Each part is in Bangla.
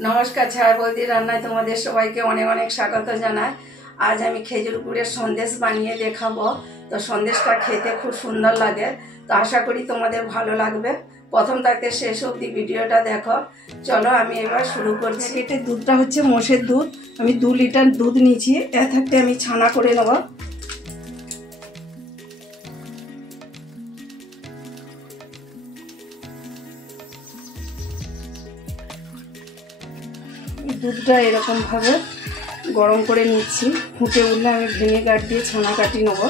नमस्कार छाया बौदी रान्नाय तुम्हारे सबाइके अनेक अनेक स्वागत जानाई। आज आमी खेजुर गुड़ेर सन्देश बानिये देखाबो। तो सन्देशटा खेते खूब सुंदर लागे। तो आशा करी तुम्हादेर भालो लागबे। प्रथम थाकते शेष अब्दि भिडियोटा देखो। चलो आमी एबार शुरू करछि। एटे दूधटा हच्छे मोषेर दूध। आमी 2 लिटार दूध निয়েছি। এর থাকতে আমি ছানা করে নেব। दूधटा एरकम भावे गरम करे निচ্ছি। ফুটে উঠলে আমি ভিনেগার দিয়ে ছানা কাটি নেব।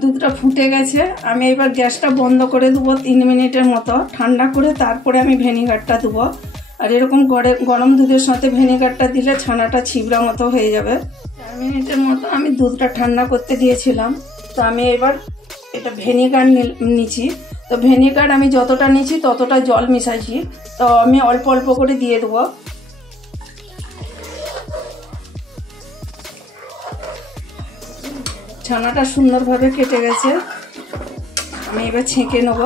दूधटा ফুটে গেছে। আমি এবার গ্যাসটা বন্ধ করে দেব 3 মিনিটের মতো। ঠান্ডা করে তারপরে আমি ভিনেগারটা দেব। আর এরকম গরম দুধের সাথে ভিনেগারটা দিলে ছানাটা ছিবড়া মতো হয়ে যাবে। 4 মিনিটের মতো আমি দুধটা ঠান্ডা করতে দিয়েছিলাম। তো আমি এবার এটা ভিনেগার নিয়েছি। তো ভিনেগার আমি যতটা নিয়েছি ততটা জল মিশাইছি। তো আমি অল্প অল্প করে দিয়ে দেব। ছানাটা সুন্দরভাবে কেটে গেছে। আমি এবার ছেঁকে নেব।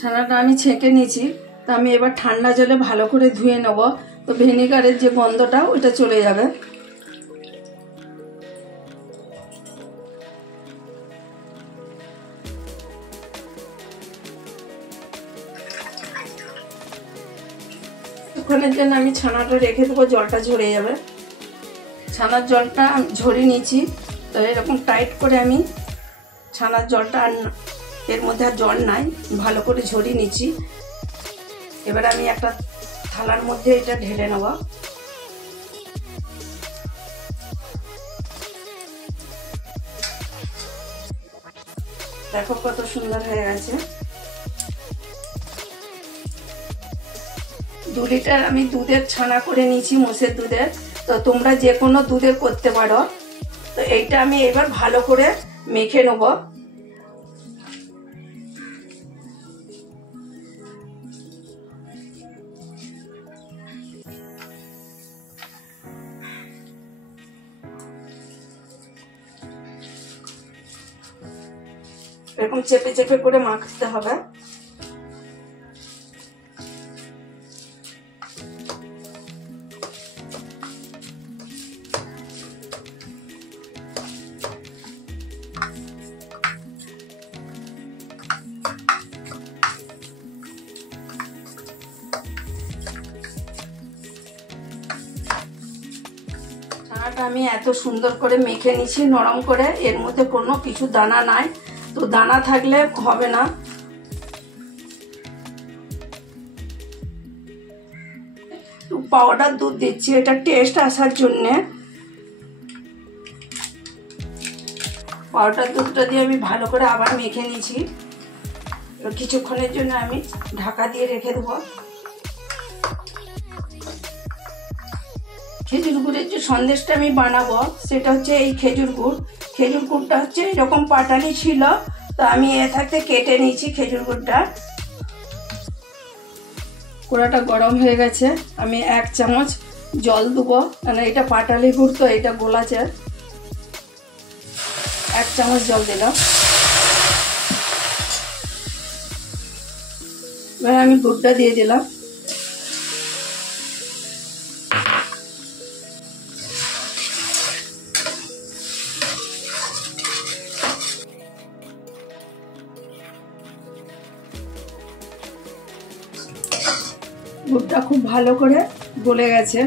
ছানাটা আমি ছেঁকে নিয়েছি। তো আমি এবার ঠান্ডা জলে ভালো করে ধুয়ে নেব। তো ভিনেগারের যে গন্ধটা ওটা চলে যাবে। কিছুক্ষণের জন্য আমি ছানাটা রেখে দেবো, জলটা ঝরে যাবে। ছানার জলটা ঝরিয়ে নিয়েছি। তো এরকম টাইট করে আমি ছানার জলটা এর মধ্যে আর জল নাই, ভালো করে ঝরিয়ে নিচ্ছি। এবার আমি একটা থালার মধ্যে এটা ঢেলে নেব। দেখো কত সুন্দর হয়ে গেছে। 2 লিটার আমি দুধের ছানা করে নিয়েছি, মোষের দুধের। তো তোমরা যে কোনো দুধের করতে পারো। তো এইটা আমি এবার ভালো করে মেখে নেব। এরকম চেপে চেপে করে মাখতে হবে। ছানাটা আমি এত সুন্দর করে মেখে নিয়েছি, নরম করে। এর মধ্যে কোনো কিছু দানা নাই। তো দানা থাকলে হবে না। পাউডার দুধ দিচ্ছি, এটা টেস্ট আসার জন্য। পাউডার দুধটা দিয়ে আমি ভালো করে আবার মেখে নিয়েছি। কিছুক্ষণের জন্য আমি ঢাকা দিয়ে রেখে দেবো। খেজুর গুড়ের যে সন্দেশটা আমি বানাবো সেটা হচ্ছে এই খেজুর গুড়। খেজুর গুড়টা হচ্ছে এরকম পাটালি ছিল। তো আমি এ থাকতে কেটে নিয়েছি খেজুর গুড়টা। কড়াটা গরম হয়ে গেছে। আমি 1 চামচ জল দেবো, কারণ এটা পাটালি গুড় তো এটা গোলাছে। 1 চামচ জল দিলাম। এবার আমি গুড়টা দিয়ে দিলাম। গুড়টা খুব ভালো করে গলে গেছে।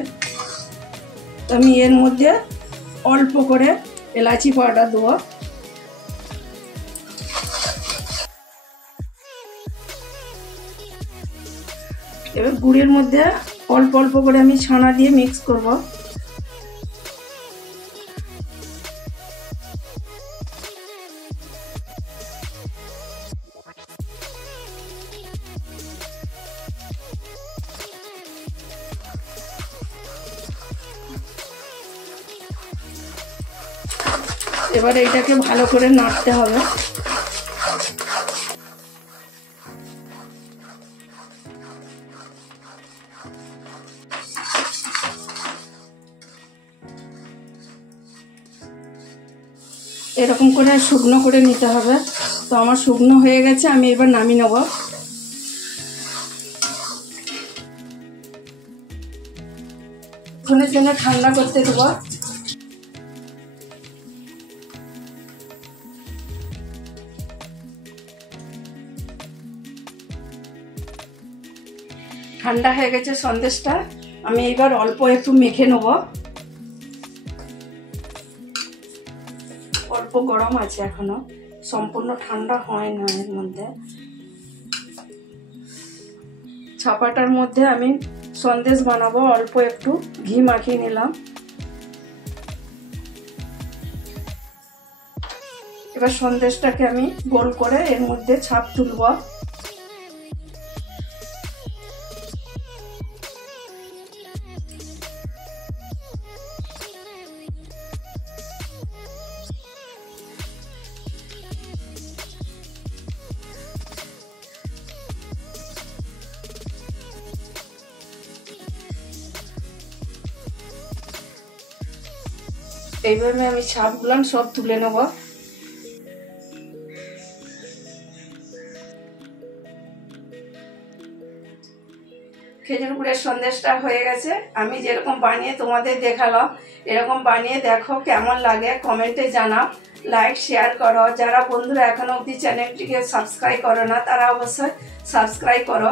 আমি এর মধ্যে অল্প করে এলাচি পাউডার দেবো। এবার গুড়ের মধ্যে অল্প অল্প করে আমি ছানা দিয়ে মিক্স করব। এবারে এটাকে ভালো করে নাড়তে হবে। এরকম করে শুকনো করে নিতে হবে। তো আমার শুকনো হয়ে গেছে, আমি এবার নামিয়ে নেব। কিছুক্ষণের জন্য ঠান্ডা করতে দেবো। ঠান্ডা হয়ে গেছে সন্দেশটা, আমি এবার অল্প একটু মেখে নেব। অল্প গরম আছে এখনো, সম্পূর্ণ ঠান্ডা হয় না। এর মধ্যে ছাপাটার মধ্যে আমি সন্দেশ বানাবো, অল্প একটু ঘি মাখিয়ে নিলাম। এবার সন্দেশটাকে আমি গোল করে এর মধ্যে ছাপ তুলব। এইভাবে আমি ছাপগুলো সব তুলে নেব। খেজুর গুড়ের সন্দেশটা হয়ে গেছে। আমি যেরকম বানিয়ে তোমাদের দেখালাম, এরকম বানিয়ে দেখো, কেমন লাগে কমেন্টে জানাও, লাইক শেয়ার করো। যারা বন্ধুরা এখনো অবধি চ্যানেলটিকে সাবস্ক্রাইব করো না, তারা অবশ্যই সাবস্ক্রাইব করো।